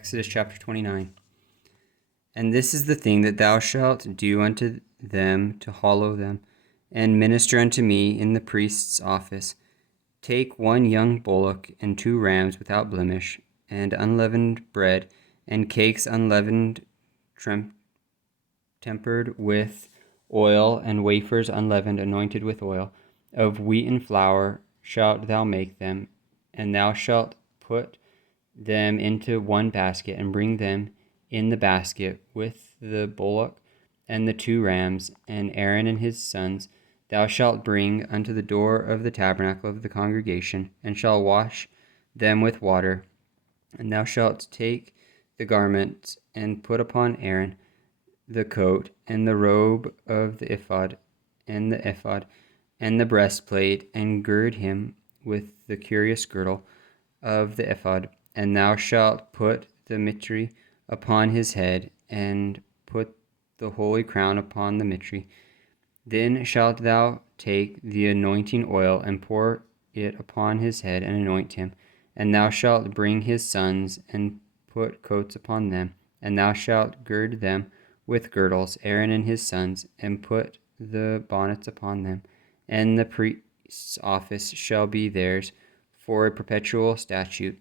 Exodus chapter 29. And this is the thing that thou shalt do unto them to hallow them, and minister unto me in the priest's office. Take one young bullock and 2 rams without blemish, and unleavened bread, and cakes unleavened, tempered with oil, and wafers unleavened, anointed with oil. Of wheaten flour shalt thou make them, and thou shalt put them into one basket, and bring them in the basket with the bullock and the 2 rams, and Aaron and his sons thou shalt bring unto the door of the tabernacle of the congregation, and shalt wash them with water. And thou shalt take the garments, and put upon Aaron the coat, and the robe of the ephod, and the breastplate, and gird him with the curious girdle of the ephod. And thou shalt put the mitre upon his head, and put the holy crown upon the mitre. Then shalt thou take the anointing oil, and pour it upon his head, and anoint him. And thou shalt bring his sons, and put coats upon them. And thou shalt gird them with girdles, Aaron and his sons, and put the bonnets upon them. And the priest's office shall be theirs for a perpetual statute.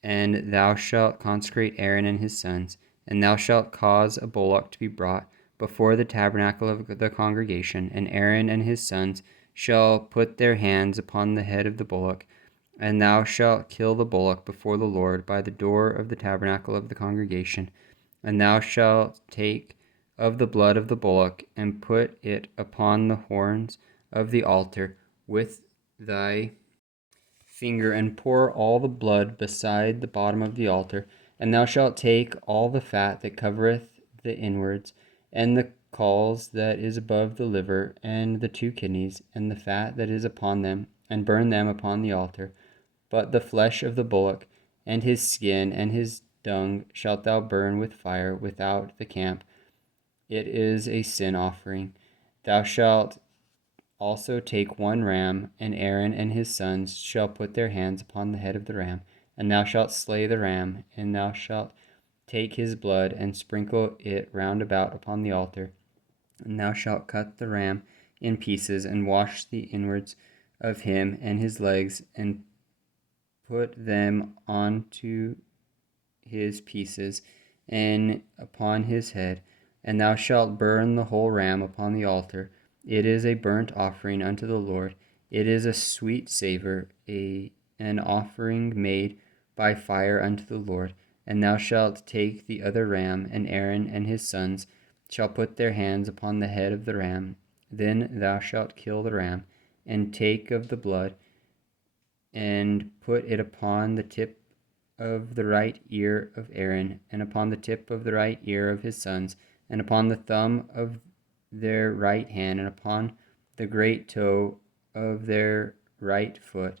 And thou shalt consecrate Aaron and his sons, and thou shalt cause a bullock to be brought before the tabernacle of the congregation, and Aaron and his sons shall put their hands upon the head of the bullock, and thou shalt kill the bullock before the Lord by the door of the tabernacle of the congregation. And thou shalt take of the blood of the bullock, and put it upon the horns of the altar with thy finger, and pour all the blood beside the bottom of the altar. And thou shalt take all the fat that covereth the inwards, and the caul that is above the liver, and the 2 kidneys, and the fat that is upon them, and burn them upon the altar. But the flesh of the bullock, and his skin, and his dung shalt thou burn with fire without the camp. It is a sin offering. Thou shalt also take 1 ram, and Aaron and his sons shall put their hands upon the head of the ram. And thou shalt slay the ram, and thou shalt take his blood, and sprinkle it round about upon the altar. And thou shalt cut the ram in pieces, and wash the inwards of him and his legs, and put them onto his pieces, and upon his head. And thou shalt burn the whole ram upon the altar. It is a burnt offering unto the Lord. It is a sweet savor, an offering made by fire unto the Lord. And thou shalt take the other ram, and Aaron and his sons shall put their hands upon the head of the ram. Then thou shalt kill the ram, and take of the blood, and put it upon the tip of the right ear of Aaron, and upon the tip of the right ear of his sons, and upon the thumb of their right hand, and upon the great toe of their right foot.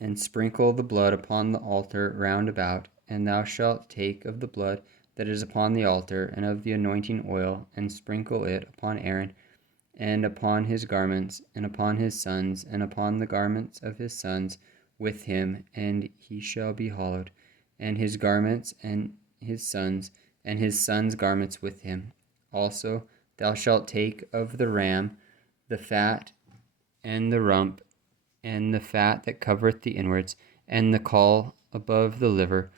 And sprinkle the blood upon the altar round about. And thou shalt take of the blood that is upon the altar, and of the anointing oil, and sprinkle it upon Aaron, and upon his garments, and upon his sons, and upon the garments of his sons with him, and he shall be hallowed, and his garments, and his sons' garments with him. Also thou shalt take of the ram the fat, and the rump, and the fat that covereth the inwards, and the caul above the liver,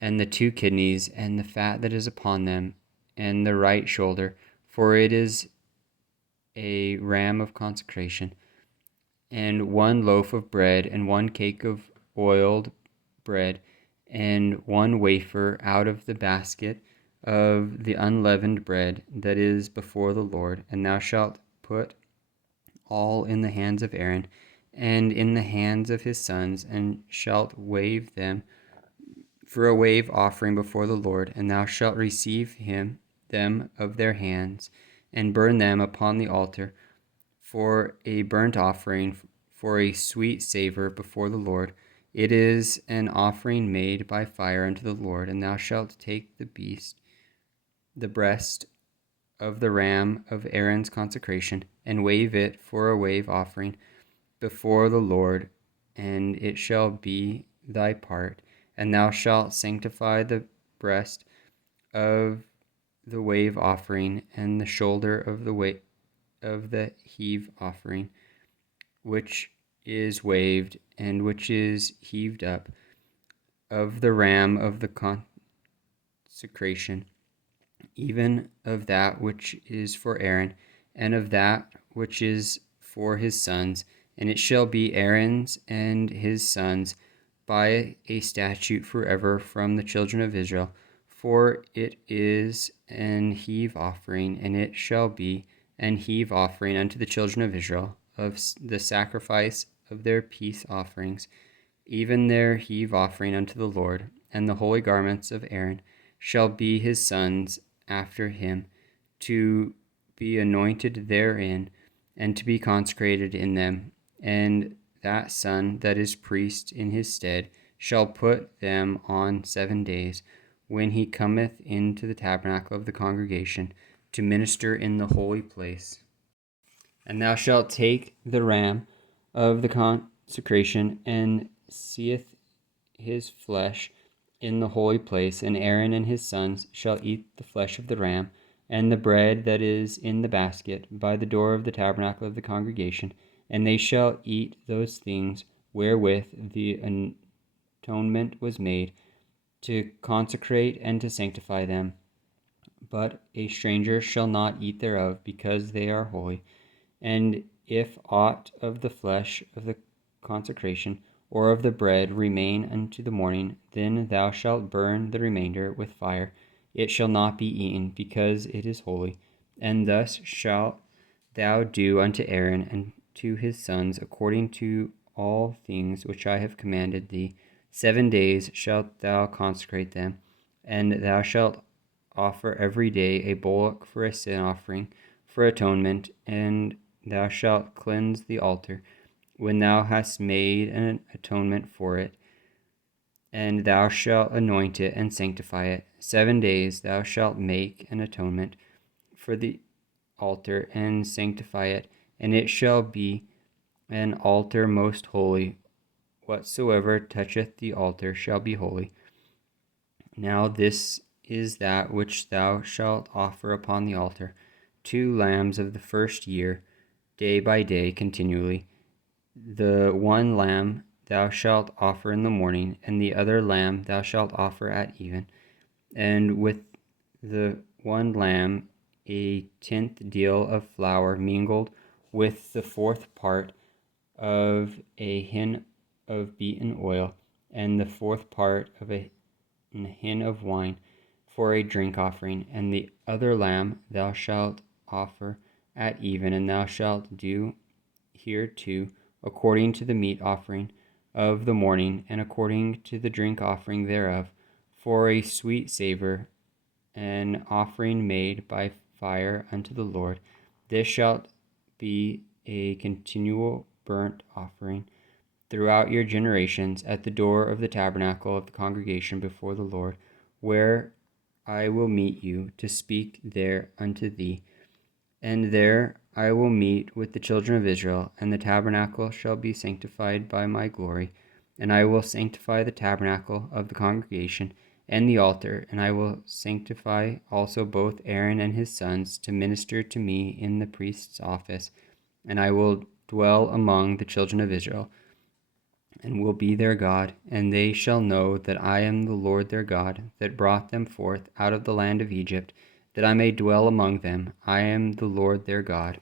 and the 2 kidneys, and the fat that is upon them, and the right shoulder, for it is a ram of consecration. And 1 loaf of bread, and 1 cake of oiled bread, and 1 wafer out of the basket of the unleavened bread that is before the Lord. And thou shalt put all in the hands of Aaron, and in the hands of his sons, and shalt wave them for a wave offering before the Lord. And thou shalt receive them of their hands, and burn them upon the altar for a burnt offering, for a sweet savor before the Lord. It is an offering made by fire unto the Lord. And thou shalt take the breast of the ram of Aaron's consecration, and wave it for a wave offering before the Lord, and it shall be thy part, And thou shalt sanctify the breast of the wave offering, and the shoulder of the heave offering, which is waved, and which is heaved up, of the ram of the consecration, even of that which is for Aaron, and of that which is for his sons. And it shall be Aaron's and his sons by a statute forever from the children of Israel. For it is an heave offering, and it shall be an heave offering unto the children of Israel of the sacrifice of their peace offerings, even their heave offering unto the Lord. And the holy garments of Aaron shall be his sons after him, to be anointed therein, and to be consecrated in them. And that son that is priest in his stead shall put them on 7 days, when he cometh into the tabernacle of the congregation, to minister in the holy place. And thou shalt take the ram of the consecration, and seeth his flesh in the holy place, and Aaron and his sons shall eat the flesh of the ram, and the bread that is in the basket by the door of the tabernacle of the congregation, and they shall eat those things wherewith the atonement was made, to consecrate and to sanctify them. But a stranger shall not eat thereof, because they are holy. And if aught of the flesh of the consecration or of the bread remain unto the morning, then thou shalt burn the remainder with fire. It shall not be eaten, because it is holy. And thus shalt thou do unto Aaron and to his sons, according to all things which I have commanded thee. 7 days shalt thou consecrate them, and thou shalt offer every day a bullock for a sin offering, for atonement, and thou shalt cleanse the altar when thou hast made an atonement for it, and thou shalt anoint it and sanctify it. 7 days thou shalt make an atonement for the altar and sanctify it, and it shall be an altar most holy. Whatsoever toucheth the altar shall be holy. Now this is that which thou shalt offer upon the altar: 2 lambs of the first year, day by day continually. The one lamb thou shalt offer in the morning, and the other lamb thou shalt offer at even. And with the one lamb 1/10 deal of flour mingled with the 4th part of a hin of beaten oil, and the 4th part of a hin of wine, for a drink offering. And the other lamb thou shalt offer at even, and thou shalt do hereto according to the meat offering of the morning, and according to the drink offering thereof, for a sweet savor, an offering made by fire unto the Lord. This shall be a continual burnt offering throughout your generations at the door of the tabernacle of the congregation before the Lord, where I will meet you to speak there unto thee. And there I will meet with the children of Israel, and the tabernacle shall be sanctified by my glory. And I will sanctify the tabernacle of the congregation and the altar, and I will sanctify also both Aaron and his sons to minister to me in the priest's office. And I will dwell among the children of Israel, and will be their God, and they shall know that I am the Lord their God, that brought them forth out of the land of Egypt, that I may dwell among them. I am the Lord their God.